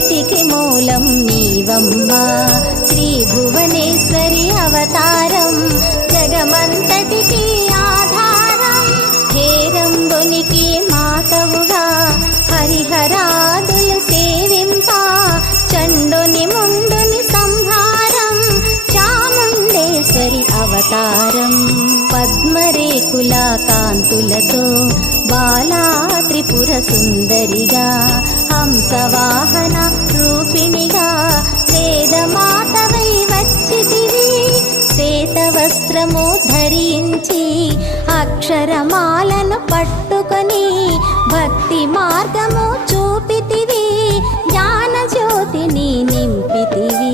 జగతికి మూలం నీవమ్మా శ్రీ భువనేశ్వరి అవతారం జగమంతటికి ఆధారం హేరంబునికి మాతవుగా హరిహరాదులు సేవింప చండుని ముండుని సంహారం చాముండేశ్వరి అవతారం పద్మరేకుల కాంతులతో బాలా త్రిపుర సుందరిగా హంసవాహన రూపిణిగా వేదమాతవై వచ్చితివి శ్వేత వస్త్రము ధరించి అక్షరమాలను పట్టుకొని భక్తి మార్గము చూపితివి జ్ఞాన జ్యోతిని నింపితివి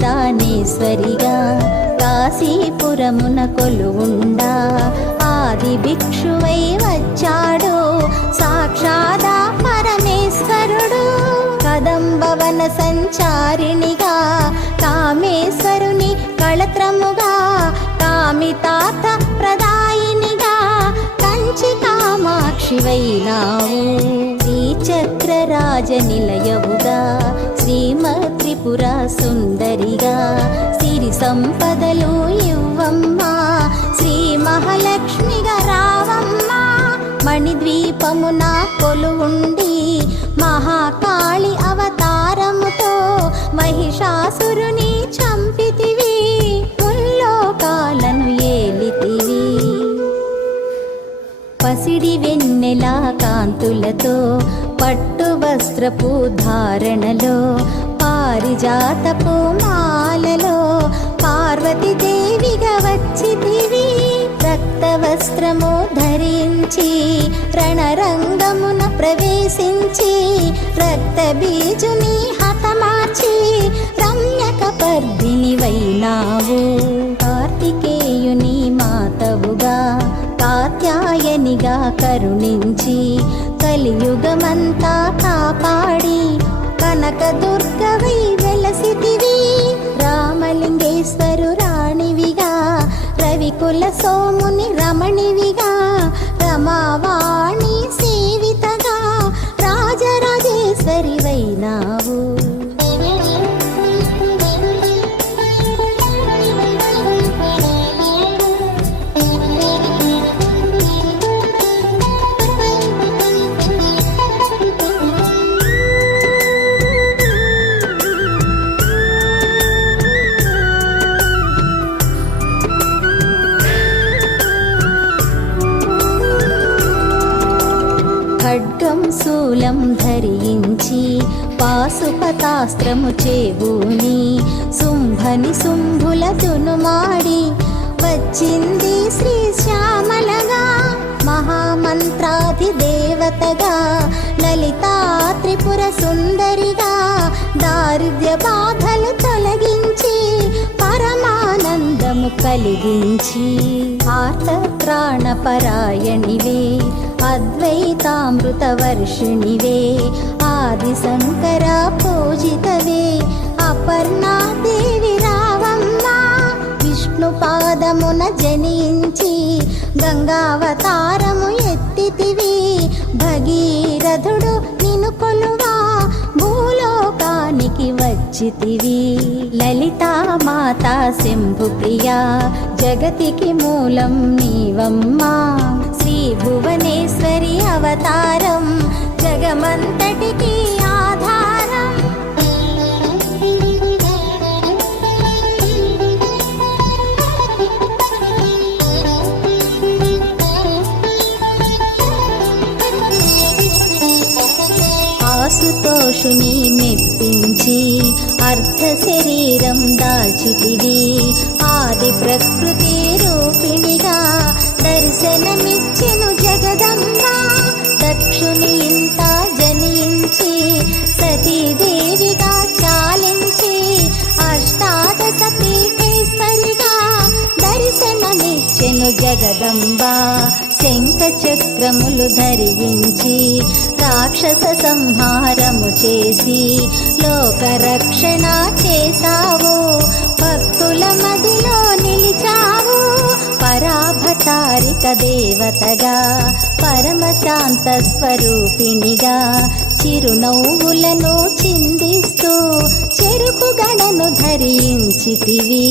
అన్నదానేశ్వరిగా కాశీపురమున కొలువుండా ఆది భిక్షువై వచ్చాడు సాక్షాదా పరమేశ్వరుడు కదంబవన సంచారిణిగా కామేశ్వరుని కళత్రముగా కామితార్థ ప్రదాయినిగా కంచి కామాక్షివైనావు శ్రీచక్రరాజ నిలయవుగా శ్రీమద్ త్రిపుర సుందరిగా సిరి సంపదలు ఇవ్వమ్మా శ్రీ మహాలక్ష్మిగా రావమ్మా మణిద్వీపమున కొలువుండి మహాకాళి అవతారముతో మహిషాసురుని చంపితివి ముల్లోకాలను ఏలితివి పసిడి వెన్నెల కాంతులతో పట్టు వస్త్రపు ధారణలో పారిజాతపు మాలలో పార్వతీదేవిగా వచ్చితివి రక్త వస్త్రము ధరించి రణరంగమున ప్రవేశించి రక్త బీజుని హతమార్చి రమ్యక పర్దిని వైనావు కార్తికేయుని మాతవుగా కాత్యాయనిగా కరుణించి కలియుగమంతా కాపాడి కనక దుర్గవై వెలసితివి రామలింగేశ్వరు రాణివిగా రవికుల సోముని రమణివిగా రమావాణి సేవితగా రాజరాజేశ్వరి వైనావు ఖడ్గం శూలం ధరించి పాశుపతాస్త్రము చేబూని శుంభని శుంభుల దునుమాడి వచ్చింది శ్రీ శ్యామలగా మహామంత్రాధి దేవతగా లలితా త్రిపుర సుందరిగా దారిద్ర్య బాధలు తొలగించి పరమానందము కలిగించి ఆర్తత్రాణ పరాయణివే అద్వైతామృత వర్షిణివే ఆది శంకర పూజితవే అపర్ణాదేవి రావమ్మా విష్ణు పాదమున జనించి గంగావతారము ఎత్తితివి భగీరథుడు నిన్ను కొలువా భూలోకానికి వచ్చితివి లలితా మాతా శంభు ప్రియా జగతికి మూలం నీవమ్మా శ్రీ భువనేశ్వరి అవతారం జగమంతటికి ఆధారం ఆశుతోషుని మెప్పించి అర్ధ శరీరం దాల్చితివి ఆది ప్రకృతి రూపిణిగా దర్శనమిచ్చెను జగదంబ దక్షుని ఇంత జనించి సతీదేవిగా చాలించి అష్టాదశ చక్రములు ధరించి రాక్షస సంహారము చేసి లోకరక్షణ చేసావు. భక్తుల మదిలో నిలిచావు. పరాభటారిక దేవతగా పరమశాంత స్వరూపిణిగా చిరునవ్వులను చిందిస్తూ చెరుకు గడను ధరించితివి.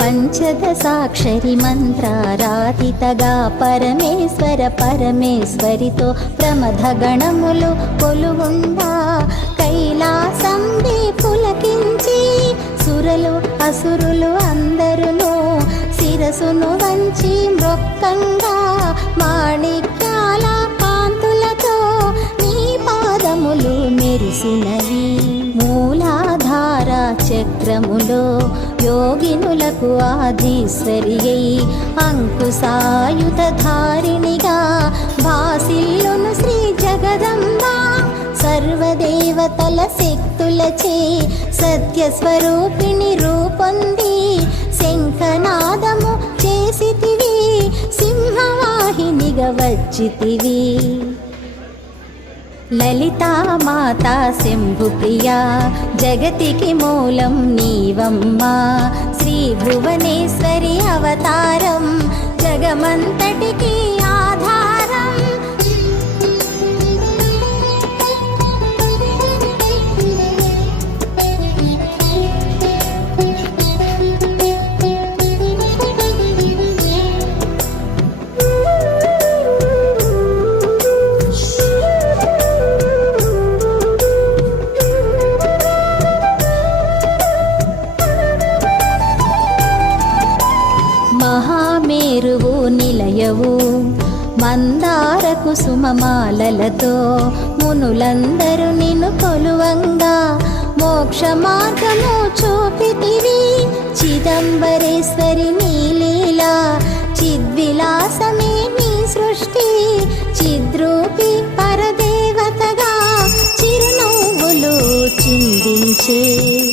పంచదశాక్షరి మంత్రారాధితగా పరమేశ్వరితో ప్రమథ గణములు కొలువుండా కైలాసం పులకించి సురలు అసురులు అందరును శిరసును వంచి మృక్కంగా మాణిక్యాల కాంతులతో నీ పాదములు మెరిసినవి. మూలాధార చక్రములో యోగినులకు ఆధీశ్వరి అయి అంకుశాయుధధారిణిగా భాసిల్లును శ్రీ జగదంబ. సర్వదేవతల శక్తులచే సత్యస్వరూపిణి రూపొంది శంఖనాదము చేసితివి. సింహవాహినిగా వచ్చితివి. లలితా మాతా శంభుప్రియా జగతికి మూలం నీవమ్మా. శ్రీ భువనేశ్వరి అవతారం జగమంతటికి ఆధారం. మహామేరువు నిలయవు మందార కుసుమమాలలతో మునులందరూ నిన్ను కొలువంగా మోక్ష మార్గము చూపితివి. చిదంబరేశ్వరి నీ లీలా చిద్విలాసమే నీ సృష్టి. చిద్రూపి పరదేవతగా చిరునవ్వులు చిందించే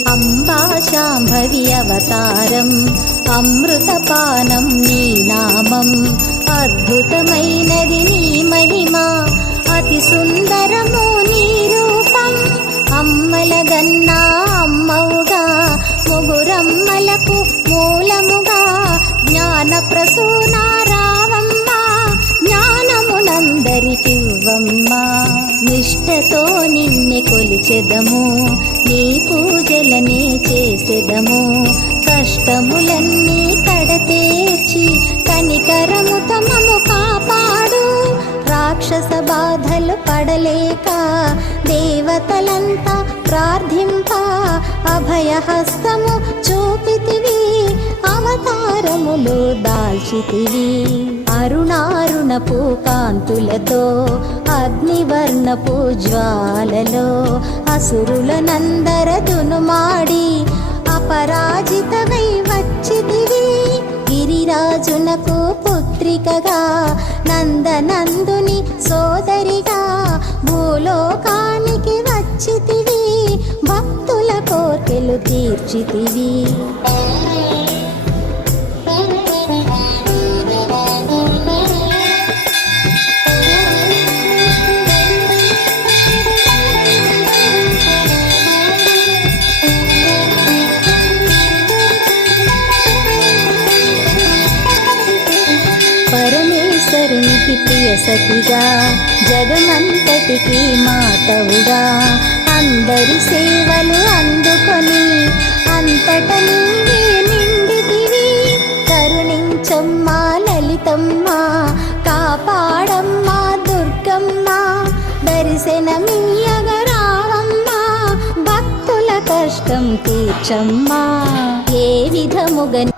అంబా శాంభవి అవతారం. అమృతపానం నీ నామం అద్భుతమైనది నీ మహిమ. అతి సుందరము నీ రూపం. అమ్మల గన్నా అమ్మవుగా ముగురమ్మలకు మూలముగా జ్ఞాన ప్రసూన రావమ్మ. జ్ఞానమునందరికివ్వమ్మా. నిష్టతో నిన్నే కొలిచెదము నీ పూజలనే చేసెదము. కష్టములన్నీ కడతేర్చి కనికరముతో మమ్ము కాపాడు. రాక్షస బాధలు పడలేక దేవతలంతా ప్రార్థింప అభయహస్తము చూపితివి. అవతారములు దాల్చితివి. అరుణారుణపు కాంతులతో అగ్నివర్ణపు జ్వాలలో అసురులనందరదును మాడి అపరాజితవై వచ్చితివి. గిరిరాజునకు పుత్రికగా నందనందుని సోదరిగా భూలోకానికి వచ్చితివి. భక్తుల కోర్కెలు తీర్చితివి. పరమేశ్వరునికి ప్రియ సఖిగా జగమంతటికి మాతవుగా అందరి సేవలు అందుకొని అంతట నీవే నిండితివి. కరుణించమ్మా లలితమ్మ, కాపాడమ్మా దుర్గమ్మ. దర్శనమియ్యగ రావమ్మా, భక్తుల కష్టం తీర్చమ్మా. ఏ విధముగా